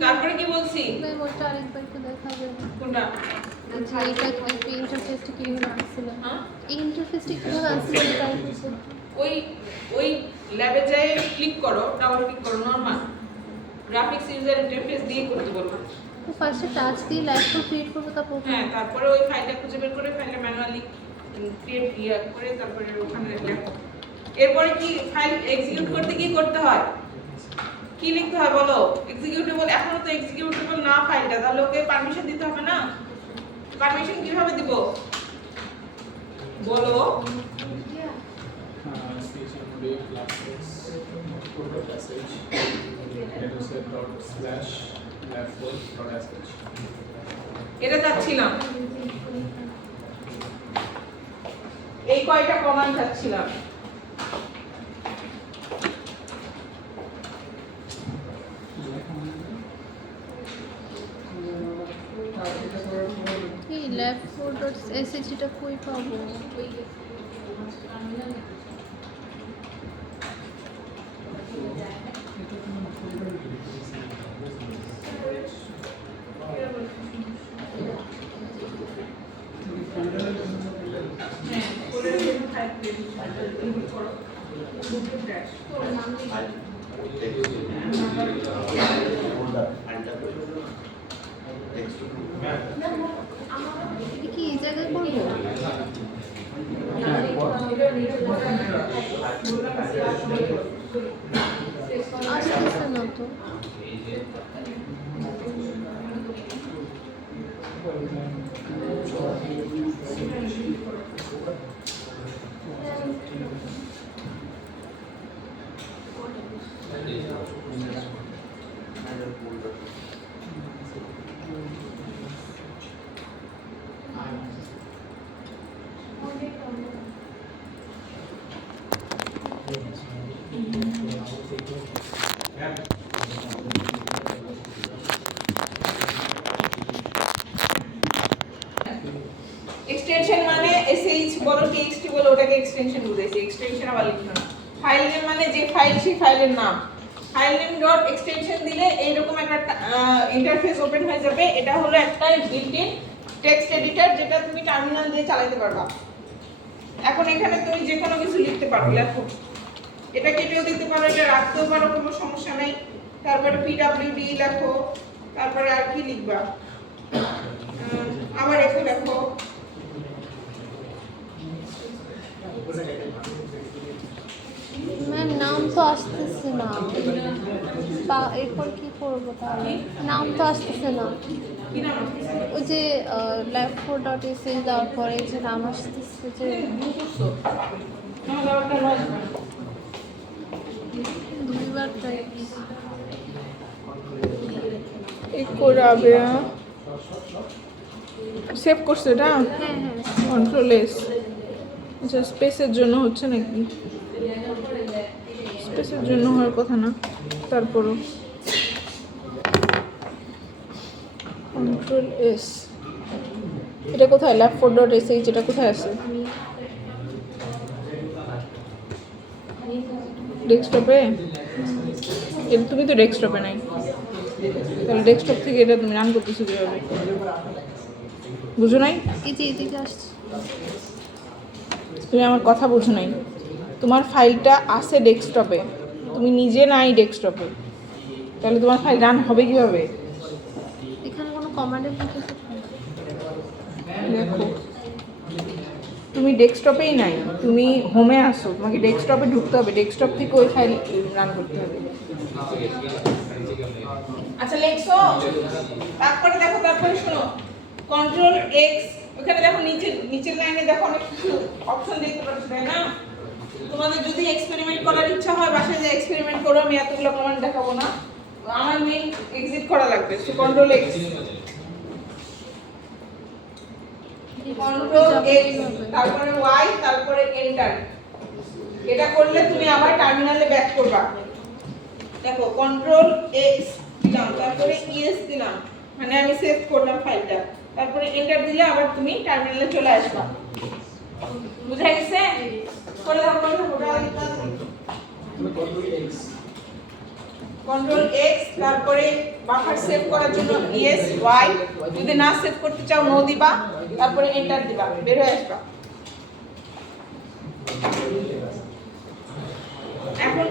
তারপরে কি বলছি ম্যাম ওটা আরেকবার একটু দেখাবেন কোনটা আচ্ছা এটা একটু ইন্টারফেসটা কিভাবে আনছিলেন এই ইন্টারফেসটা কিভাবে আনছিলেন এটা একটু ওই ল্যাবে যাই ক্লিক করো, ডাবল ক্লিক করো, নরমাল গ্রাফিক্স ইউজার ইন্টারফেস দিয়ে করতে বলবো। তো ফার্স্টে টাচ দিয়ে ল্যাপটপ ক্রিয়েট করব, তারপর হ্যাঁ, তারপরে ওই ফাইলটা খুঁজে বের করে ফাইলটা ম্যানুয়ালি ক্রিয়েট করে তারপরে ওখানে লেখো। এরপরে কি ফাইল এক্সিকিউট করতে কি করতে হয়, কি লিখতে হয় বলো? এক্সিকিউটেবল। এখনো তো এক্সিকিউটেবল না ফাইলটা, তাহলে ওকে পারমিশন দিতে হবে না? পারমিশন কিভাবে দিব বলো? এটা যাচ্ছিলাম, এই কয়টা কমান্ড যাচ্ছিলাম। এই lab4.sh টা কই পাবো? এটা কি এই জায়গায় করবো? আসতেছে না তো। এক্সটেনশন মানে sh বলো txt বলো, ওটাকে এক্সটেনশন বুঝাইছে। এক্সটেনশন আবার লিখতে না। ফাইল নেম মানে যে ফাইল, সেই ফাইলের নাম। ফাইল নেম ডট এক্সটেনশন দিলে এইরকম একটা ইন্টারফেস ওপেন হয়ে যাবে। এটা হলো একটা বিল্ট ইন টেক্সট এডিটর, যেটা তুমি টার্মিনাল দিয়ে চালাতে পারবা। এখন এখানে তুমি যে কোনো কিছু লিখতে পারো, লেখো। এটা কেটেও দিতে পারো, এটা রাখতেও পারো, কোনো সমস্যা নাই। তারপরে pwd লেখো, তারপরে আর কি লিখবা, আবার একটু লেখো। ম্যাম নাম তো আসতেছে না, এরপর কি করবো তাহলে? নাম তো আসতেছে না। কি নাম আসতেছে? ওই যে lab4.sh দেওয়ার পরে যে নাম আসতেছে, যে দুইবার ট্রাই সেভ করছে এটা? হ্যাঁ হ্যাঁ কন্ট্রোল এস। আচ্ছা, স্পেসের জন্য হচ্ছে নাকি? স্পেসের জন্য হওয়ার কথা না, তারপরও কন্ট্রোল এস। এটা কোথায়? lab4.sh এটা কোথায় আছে? ডেস্কটপে? এটা তুমি তো ডেস্কটপে নাই, তাহলে ডেস্কটপ থেকে এটা তুমি রান করতেছো কিভাবে? বুঝো নাই? এই যে এদিকে আসছে। তুমি আমার কথা বুঝো নাই। তোমার ফাইলটা আছে ডেস্কটপে, তুমি নিজে নাই ডেস্কটপে, তাহলে তোমার ফাইল রান হবে কিভাবে? এখানে কোনো কমান্ডের লিখেছে? দেখো, তুমি ডেস্কটপেই নাই, তুমি হোমে আসো, তোমাকে ডেস্কটপে ঢুকতে হবে, ডেস্কটপ থেকে ওই ফাইল রান করতে হবে। আচ্ছা লেখছো? তারপরে দেখো, তারপরে শোনো, কন্ট্রোল এক্স। ওখানে দেখো নিচের লাইনে দেখো অনেক কিছু অপশন দেখতে পাচ্ছ, তাই না? তোমাদের যদি এক্সপেরিমেন্ট করার ইচ্ছা হয় বাসায় যে এক্সপেরিমেন্ট করো, আমি এতগুলো কমান্ড দেখাবো না, আমার মেইন এক্সিট করা লাগবে। So control x, control x, তারপরে ওয়াই, তারপরে এন্টার। এটা করলে তুমি আবার টার্মিনালে ব্যাক করবা। দেখো কন্ট্রোল এক্স দিলাম, তারপরে ইএস দিলাম, মানে আমি সেভ করলাম ফাইলটা, তারপরে এন্টার দিলে আবার তুমি টার্মিনালে চলে আসবা। বুঝা গেছে? করে দাও, করে দাও। কন্ট্রোল এক্স, তারপরে বাফার সেভ করার জন্য ইয়েস ওয়াই, যদি না সেভ করতে চাও নো দিবা, তারপরে এন্টার দিবা, বের হয়ে আসবা। এখন